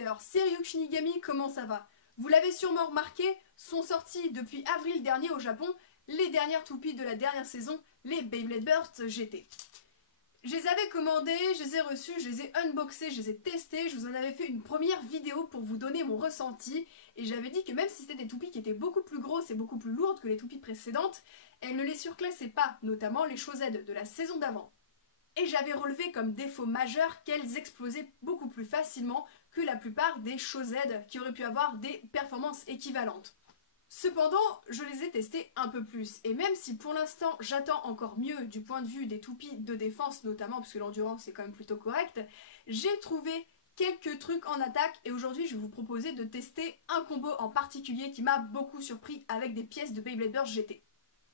Trader, c'est Ryuk Shinigami, comment ça va? Vous l'avez sûrement remarqué, sont sortis depuis avril dernier au Japon les dernières toupies de la dernière saison, les Beyblade Burst GT. Je les avais commandés, je les ai reçus, je les ai unboxés, je les ai testés, je vous en avais fait une première vidéo pour vous donner mon ressenti et j'avais dit que même si c'était des toupies qui étaient beaucoup plus grosses et beaucoup plus lourdes que les toupies précédentes, elles ne les surclassaient pas, notamment les Show-Z de la saison d'avant. Et j'avais relevé comme défaut majeur qu'elles explosaient beaucoup plus facilement que la plupart des Show-Z qui auraient pu avoir des performances équivalentes. Cependant, je les ai testés un peu plus, et même si pour l'instant j'attends encore mieux du point de vue des toupies de défense notamment, parce que l'endurance est quand même plutôt correcte, j'ai trouvé quelques trucs en attaque, et aujourd'hui je vais vous proposer de tester un combo en particulier qui m'a beaucoup surpris avec des pièces de Beyblade Burst GT.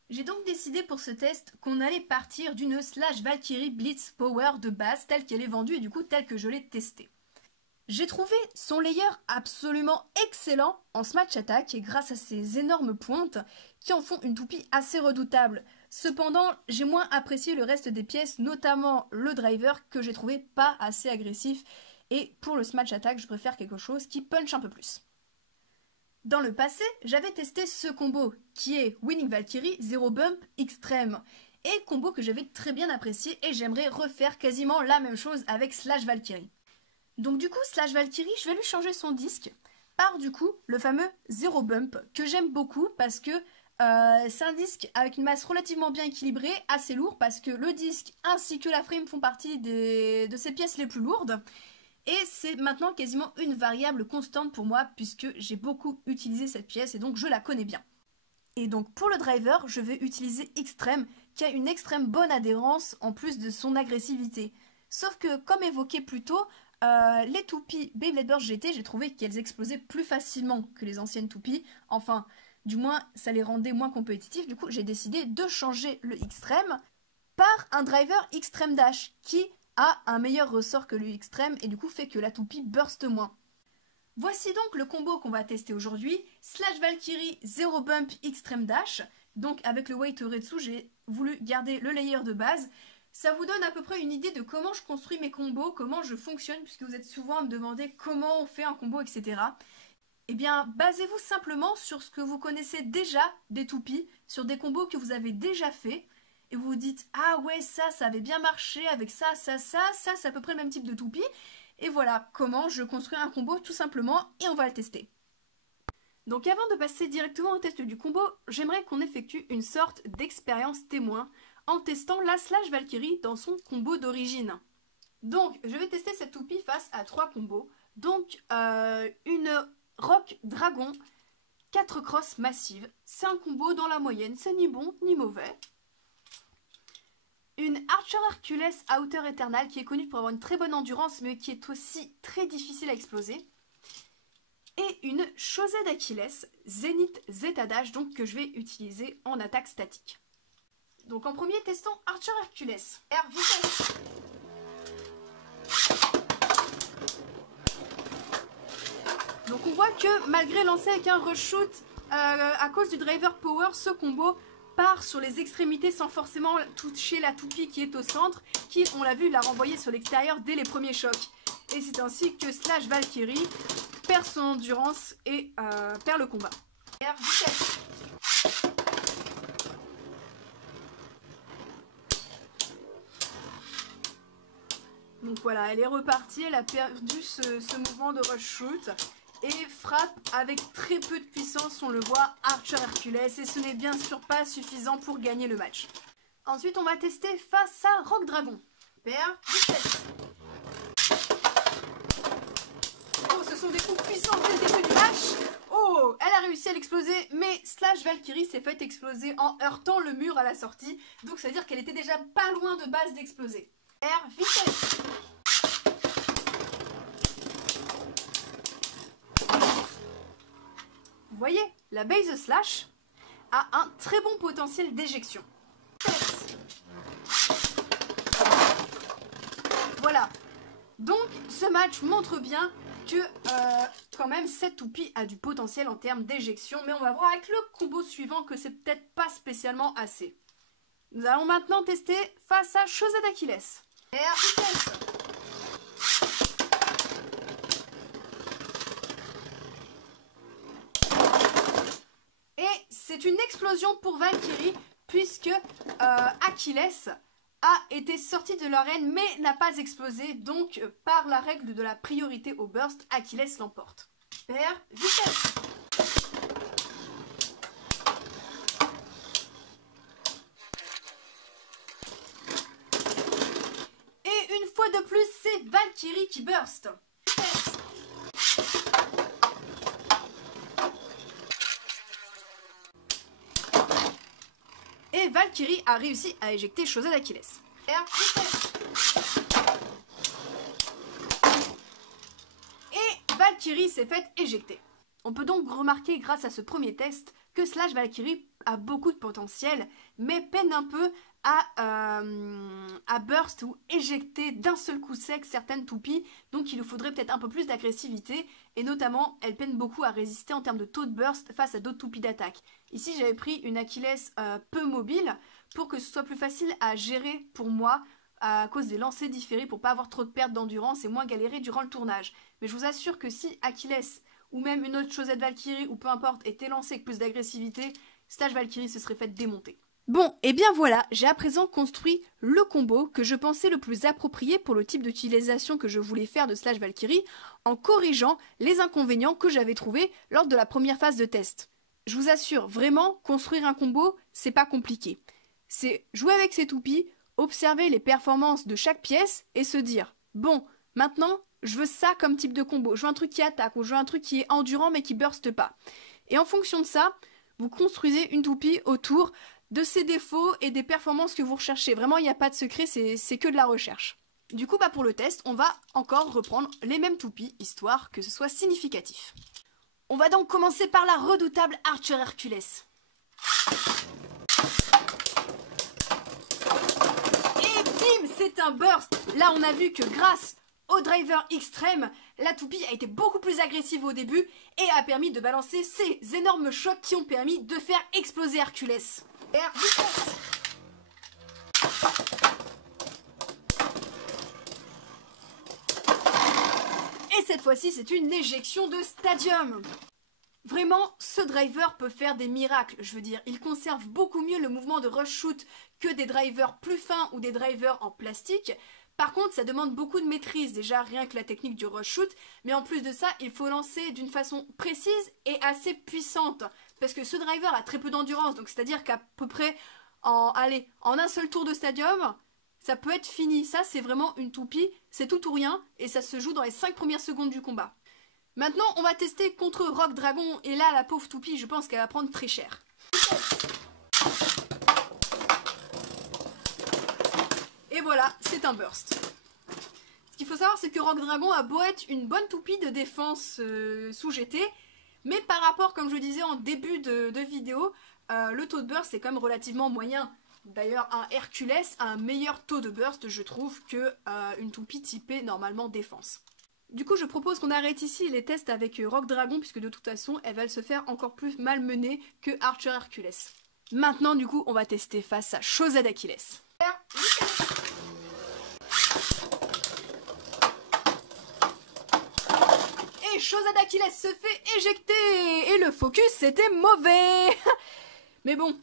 J'ai donc décidé pour ce test qu'on allait partir d'une Slash Valkyrie Blitz Power de base telle qu'elle est vendue et du coup telle que je l'ai testée. J'ai trouvé son layer absolument excellent en Smash Attack et grâce à ses énormes pointes qui en font une toupie assez redoutable. Cependant, j'ai moins apprécié le reste des pièces, notamment le driver que j'ai trouvé pas assez agressif et pour le Smash Attack, je préfère quelque chose qui punch un peu plus. Dans le passé, j'avais testé ce combo qui est Winning Valkyrie Zero Bump Extreme et combo que j'avais très bien apprécié et j'aimerais refaire quasiment la même chose avec Slash Valkyrie. Donc du coup, Slash Valkyrie, je vais lui changer son disque par du coup le fameux Zero Bump que j'aime beaucoup parce que c'est un disque avec une masse relativement bien équilibrée, assez lourd parce que le disque ainsi que la frame font partie de ses pièces les plus lourdes. Et c'est maintenant quasiment une variable constante pour moi puisque j'ai beaucoup utilisé cette pièce et donc je la connais bien. Et donc pour le driver, je vais utiliser Extreme qui a une extrême bonne adhérence en plus de son agressivité. Sauf que comme évoqué plus tôt, les toupies Beyblade Burst GT, j'ai trouvé qu'elles explosaient plus facilement que les anciennes toupies. Enfin, du moins, ça les rendait moins compétitifs. Du coup, j'ai décidé de changer le Extreme par un driver Extreme Dash qui a un meilleur ressort que le Extreme et du coup fait que la toupie burst moins. Voici donc le combo qu'on va tester aujourd'hui. Slash Valkyrie Zero Bump Extreme Dash. Donc avec le Weight Uretsu, j'ai voulu garder le layer de base. Ça vous donne à peu près une idée de comment je construis mes combos, comment je fonctionne, puisque vous êtes souvent à me demander comment on fait un combo, etc. Eh bien, basez-vous simplement sur ce que vous connaissez déjà des toupies, sur des combos que vous avez déjà fait, et vous vous dites « Ah ouais, ça avait bien marché avec ça, c'est à peu près le même type de toupie. » Et voilà comment je construis un combo tout simplement, et on va le tester. Donc avant de passer directement au test du combo, j'aimerais qu'on effectue une sorte d'expérience témoin, en testant la Slash Valkyrie dans son combo d'origine. Donc, je vais tester cette toupie face à 3 combos. Donc, une Rock Dragon 4 crosses massive. C'est un combo dans la moyenne, c'est ni bon ni mauvais. Une Archer Hercules Outer Eternal qui est connue pour avoir une très bonne endurance mais qui est aussi très difficile à exploser. Et une Show-Z Achilles Zenith Zeta Dash donc que je vais utiliser en attaque statique. Donc en premier, testons Archer Hercules. R vitesse. Donc on voit que malgré lancer avec un rush shoot, à cause du driver power, ce combo part sur les extrémités sans forcément toucher la toupie qui est au centre, qui, on l'a vu, l'a renvoyé sur l'extérieur dès les premiers chocs. Et c'est ainsi que Slash Valkyrie perd son endurance et perd le combat. R vitesse. Donc voilà, elle est repartie, elle a perdu ce mouvement de rush shoot et frappe avec très peu de puissance, on le voit, Archer Hercules, et ce n'est bien sûr pas suffisant pour gagner le match. Ensuite, on va tester face à Rock Dragon. PR, vitesse. Oh, ce sont des coups puissants dès le début du match. Oh, elle a réussi à l'exploser, mais Slash Valkyrie s'est fait exploser en heurtant le mur à la sortie, donc ça veut dire qu'elle était déjà pas loin de base d'exploser. R, vitesse. Vous voyez, la base Slash a un très bon potentiel d'éjection. Voilà. Donc, ce match montre bien que, quand même, cette toupie a du potentiel en termes d'éjection. Mais on va voir avec le combo suivant que c'est peut-être pas spécialement assez. Nous allons maintenant tester face à Show-Z Achilles. R, vitesse. explosion pour Valkyrie, puisque Achilles a été sorti de l'arène mais n'a pas explosé. Donc, par la règle de la priorité au burst, Achilles l'emporte. Super vitesse. Et une fois de plus, c'est Valkyrie qui burst. Vitesse. Et Valkyrie a réussi à éjecter Chaussette d'Achilles. Et Valkyrie s'est faite éjecter. On peut donc remarquer grâce à ce premier test que Slash Valkyrie a beaucoup de potentiel, mais peine un peu à burst ou éjecter d'un seul coup sec certaines toupies, donc il lui faudrait peut-être un peu plus d'agressivité, et notamment elle peine beaucoup à résister en termes de taux de burst face à d'autres toupies d'attaque. Ici j'avais pris une Achilles peu mobile pour que ce soit plus facile à gérer pour moi à cause des lancers différés pour pas avoir trop de pertes d'endurance et moins galérer durant le tournage. Mais je vous assure que si Achilles ou même une autre Chaussette Valkyrie ou peu importe était lancée avec plus d'agressivité, Slash Valkyrie se serait fait démonter. Bon, et bien voilà, j'ai à présent construit le combo que je pensais le plus approprié pour le type d'utilisation que je voulais faire de Slash Valkyrie en corrigeant les inconvénients que j'avais trouvés lors de la première phase de test. Je vous assure, vraiment, construire un combo, c'est pas compliqué. C'est jouer avec ses toupies, observer les performances de chaque pièce et se dire « Bon, maintenant, je veux ça comme type de combo. Je veux un truc qui attaque ou je veux un truc qui est endurant mais qui burste pas. » Et en fonction de ça, vous construisez une toupie autour de ses défauts et des performances que vous recherchez. Vraiment, il n'y a pas de secret, c'est que de la recherche. Du coup, pour le test, on va encore reprendre les mêmes toupies, histoire que ce soit significatif. On va donc commencer par la redoutable Archer Hercules. Et bim, c'est un burst. Là, on a vu que grâce au driver extrême, la toupie a été beaucoup plus agressive au début et a permis de balancer ces énormes chocs qui ont permis de faire exploser Hercules. Et cette fois-ci, c'est une éjection de stadium. Vraiment, ce driver peut faire des miracles, je veux dire. Il conserve beaucoup mieux le mouvement de rush shoot que des drivers plus fins ou des drivers en plastique. Par contre, ça demande beaucoup de maîtrise, déjà rien que la technique du rush shoot, mais en plus de ça, il faut lancer d'une façon précise et assez puissante. Parce que ce driver a très peu d'endurance, donc c'est-à-dire qu'à peu près en un seul tour de stadium, ça peut être fini. Ça, c'est vraiment une toupie, c'est tout ou rien, et ça se joue dans les 5 premières secondes du combat. Maintenant, on va tester contre Rock Dragon, et là, la pauvre toupie, je pense qu'elle va prendre très cher. Et voilà, c'est un burst. Ce qu'il faut savoir, c'est que Rock Dragon a beau être une bonne toupie de défense sous GT, mais par rapport, comme je disais en début de vidéo, le taux de burst est quand même relativement moyen. D'ailleurs, un Hercules a un meilleur taux de burst, je trouve, que une toupie typée normalement défense. Du coup, je propose qu'on arrête ici les tests avec Rock Dragon, puisque de toute façon, elle va se faire encore plus malmener que Archer Hercules. Maintenant, du coup, on va tester face à Chaussette d'Achilles. Et Chaussette d'Achilles se fait éjecter. Et le focus, c'était mauvais. Mais bon,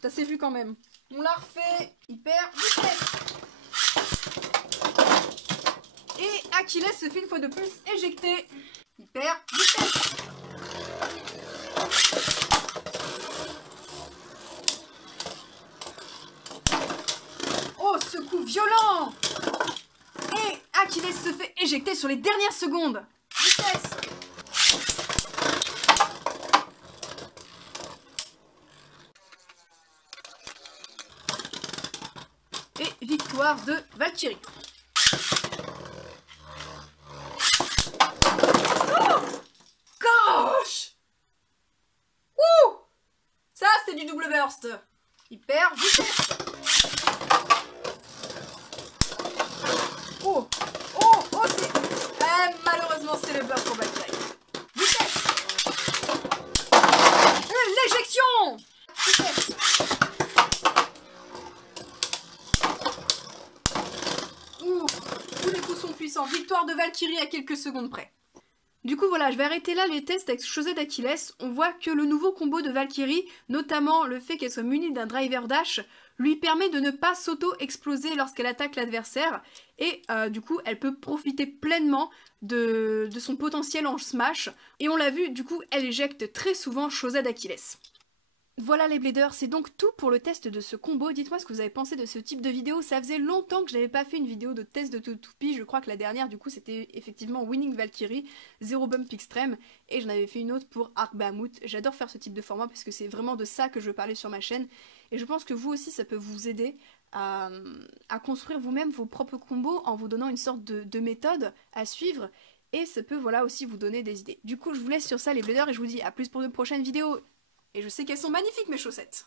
ça s'est vu quand même. On l'a refait. Hyper vitesse. Et Achilles se fait une fois de plus éjecter. Hyper vitesse. Oh, ce coup violent. Et Achilles se fait éjecter sur les dernières secondes. Vitesse. Et victoire de Valkyrie. Ça, c'est du double burst. Hyper vitesse. Oh, c'est... malheureusement, c'est le burst pour Valkyrie. Vitesse. L'éjection. Vitesse. Tous les coups sont puissants. Victoire de Valkyrie à quelques secondes près. Du coup voilà, je vais arrêter là les tests avec Chaussette d'Achilles. On voit que le nouveau combo de Valkyrie, notamment le fait qu'elle soit munie d'un driver dash, lui permet de ne pas s'auto-exploser lorsqu'elle attaque l'adversaire. Et du coup, elle peut profiter pleinement de son potentiel en smash. Et on l'a vu, du coup, elle éjecte très souvent Chaussette d'Achilles. Voilà les bladers, c'est donc tout pour le test de ce combo. Dites-moi ce que vous avez pensé de ce type de vidéo. Ça faisait longtemps que je n'avais pas fait une vidéo de test de toupie. Je crois que la dernière du coup c'était effectivement Winning Valkyrie, 0 bump extrême. Et j'en avais fait une autre pour Arc Bahamut. J'adore faire ce type de format parce que c'est vraiment de ça que je veux parler sur ma chaîne. Et je pense que vous aussi ça peut vous aider à construire vous-même vos propres combos en vous donnant une sorte de méthode à suivre. Et ça peut voilà aussi vous donner des idées. Du coup je vous laisse sur ça les bladers et je vous dis à plus pour de prochaines vidéos. Et je sais qu'elles sont magnifiques mes chaussettes.